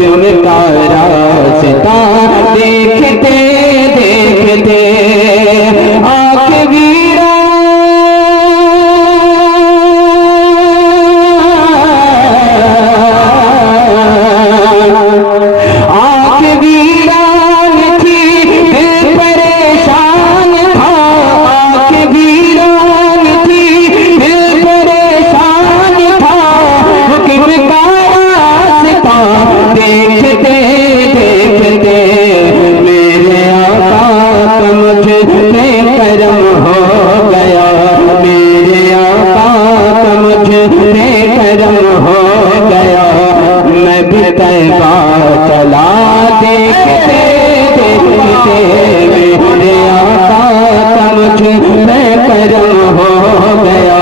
حکم کا راستہ دیکھتے دیکھتے آنکھ ویران تھی دل پریشان تھا، آنکھ ویران تھی دل پریشان تھا، حکم کا راستہ دیکھتے دیکھتے میرے آقا کا مجھ پہ کرم ہو گیا، میرے آقا کا مجھ پہ کرم ہو گیا، میں بھی طیبہ چلا دیکھتے دیکھتے میرے آقا کا مجھ پہ کرم ہو گیا،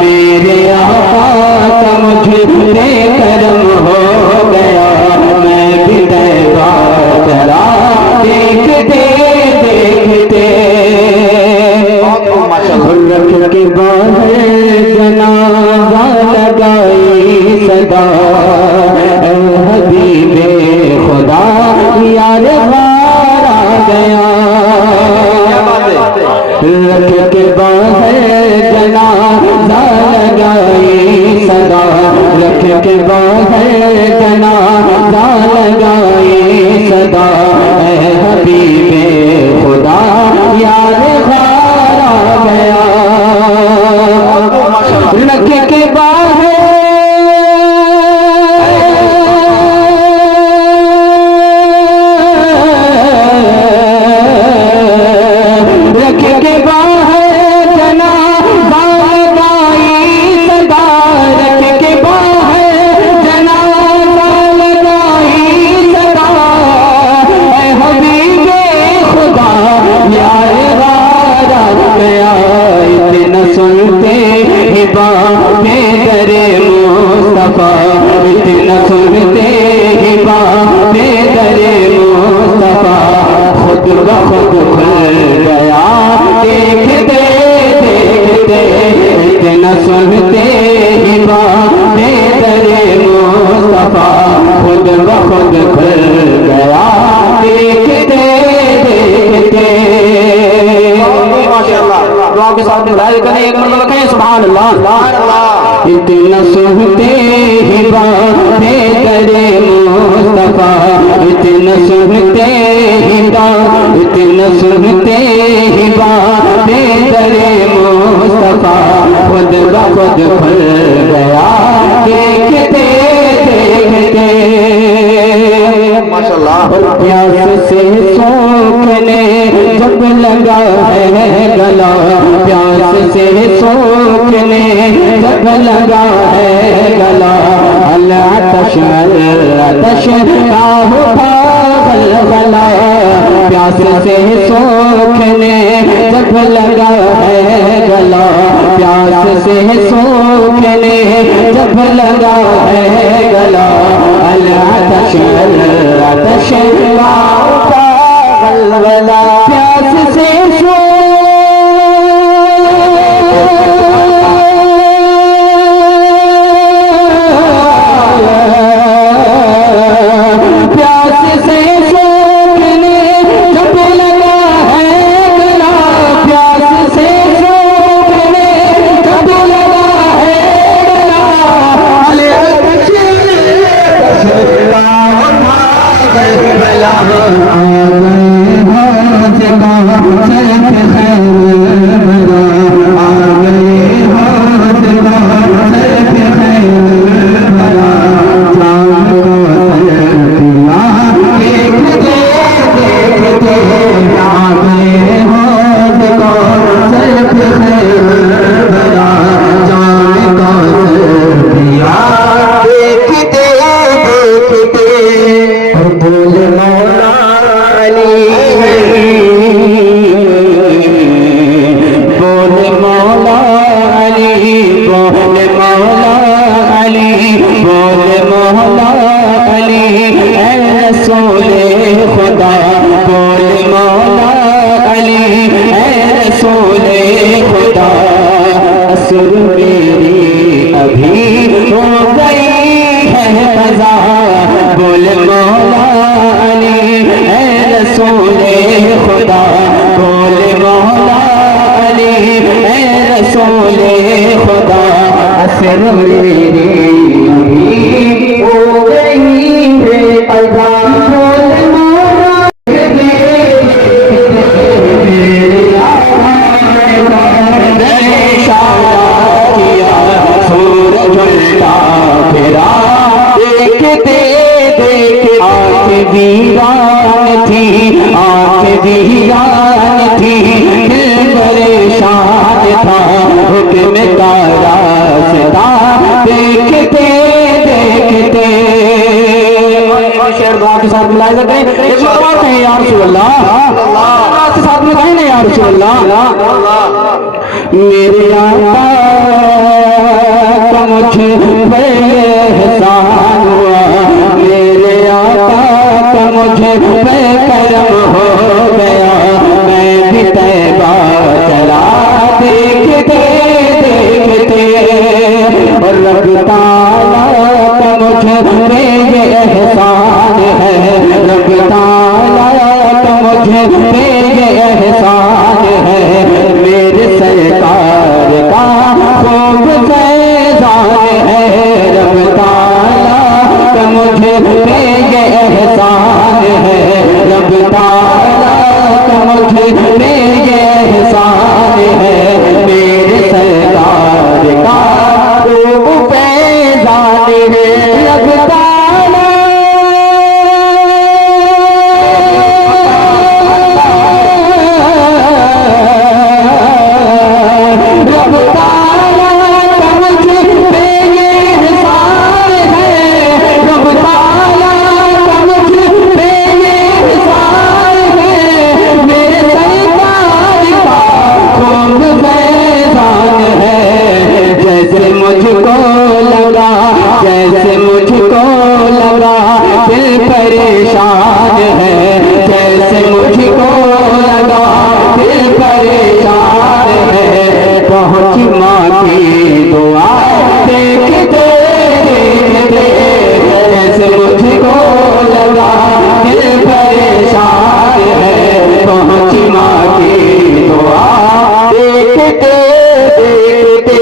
میرے آقا کا مجھ پہ کرم ہو گیا، میں بھی طیبہ چلا دیکھتے دیکھتے رکھ کے باہر جنازہ لگائی صدا، اے حبیب خدا یار غار آ گیا، رکھ کے باہر جنازہ لگائی صدا، رکھ کے باہر جنازہ لگائی صدا، اے حبیب خدا یار غار آ گیا، رکھ کے باہر اتنا سنتے ہی باتیں درے مصطفیٰ، خود بخود کھل گیا دیکھتے دیکھتے، اتنا سنتے ہی باتیں درے مصطفیٰ، خود بخود کھل گیا دیکھتے دیکھتے۔ دعا کے ساتھ ملائے کریں، ایک مرتبہ کہیں سبحان اللہ۔ اتنا سنتے ہی باتیں درے مصطفیٰ، اتنا سنتے ہی اتنا سنتے ہی باتیں درے مصطفیٰ، خود بخود کھل گیا دیکھتے دیکھتے، اور پیاس سے سوکھنے جب لگا ہے گلا، پیاس سے سوکھنے جب لگا ہے گلا، العطش العطش کا اٹھا غلغلہ، پیاس سے سوکھنے جب لگا ہے گلا، پیاس سے سوکھنے جب لگا ہے گلا، العطش العطش کا اٹھا غلغلہ، پیاس سے ابھی ہو گئی ہے قضا، بول رسول خدا بول مولا علی اے رسول خدا اثر میری ہو گئی ہے ادا بول مولا ویران تھی آنکھ ویران تھی دل پریشان تھا حکم کا راستہ دیکھتے دیکھتے شعر دعا کے ساتھ ملائزہ کریں ایک مرتبہ کہیں یا رسول اللہ کے ساتھ میں کہیں نا یا رسول اللہ میرے آقا کا مجھ پر احسان ہوا میرے آقا کا مجھے پہ کرم ہو گیا میں بھی طیبہ چلا دیکھتے دیکھتے اور رب تعالیٰ کا مجھے پہ یہ احسان ہے رب تعالیٰ کا مجھے پہ یہ احسان ہے میرے سرکار کا خوب فیضان ہے رب تعالیٰ کا مجھے پہ یہ احسان ہے رب تعالیٰ کا مجھے پہ یہ احسان ہے میرے سرکار کا خوب فیضان ہے رب تعالیٰ جیسے مجھ کو لگا دل پریشان ہے جیسے مجھ کو لگا دل پریشان ہے پہنچی ماں کی دعا دیکھتے دیکھتے جیسے مجھ کو لگا دل پریشان ہے پہنچی ماں کی دعا دیکھتے دیکھتے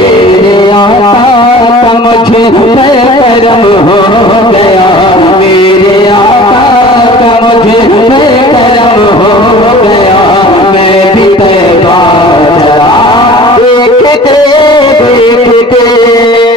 آقا مجھے کرم ہو گیا میرے آقا کا مجھے کرم ہو گیا میں بھی طیبہ چلا دیکھتے دیکھتے